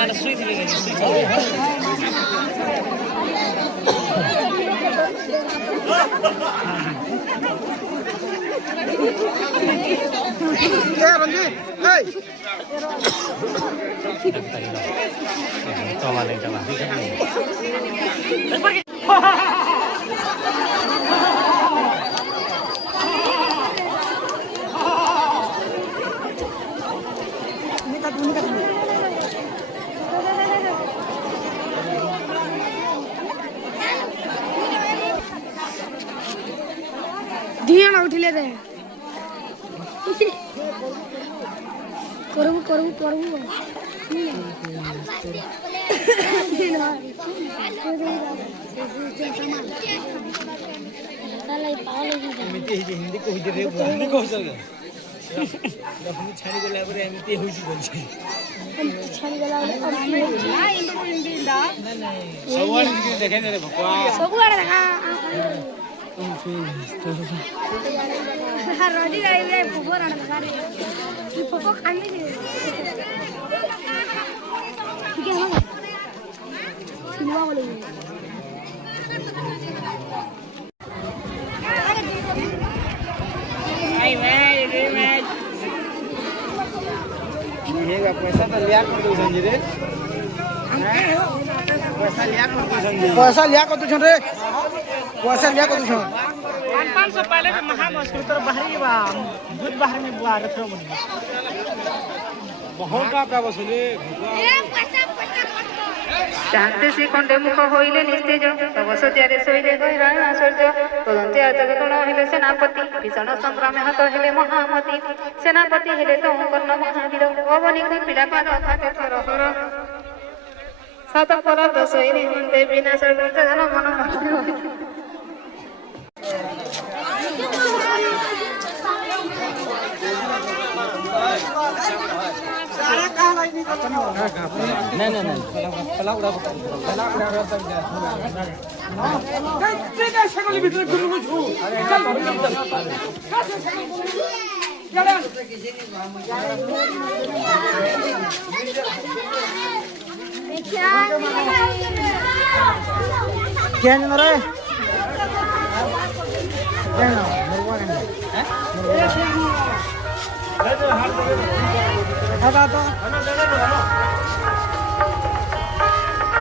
ମାନେ ଶୁଇଥିଲେ କି धियान उठिले रे करबू करबू करबू हिंदी कह छाड़ी गला पर एमती होची बोलछी छाड़ी गला सबवान के देखे रे भगवा सब आड़े देखा रोजी गाई रे फुफो राण देखा रे की फुफो खानी रे ठीक है हो सिलवा बोले आई मैं ये पैसा तो लिया कर दो संजी रे पैसा लिया कर दो संजी पैसा लिया को तुझन रे पैसा लिया को तुझन 500 पहले के महामुश्किल तो बाहरी बा भूत बाहर में बुआ रखो मन बहुत का वसूले शांति से खंडे मुख होइले निस्तेज सब सज्जारे सोइले गैरा आश्चर्य तदंते आतक गुण हेले सेनापति भीषण संग्राम हाथ हेले महामती सेनापति हेले तो कर्ण महावीर अवनी पिला पाद खाते थर हर सात पर दसोइने हंते विनाश जन मन नहीं पला उड़ा तेगा सकल भीतर गुरु छु क्या न रे क्या न मुर्गा है हां तो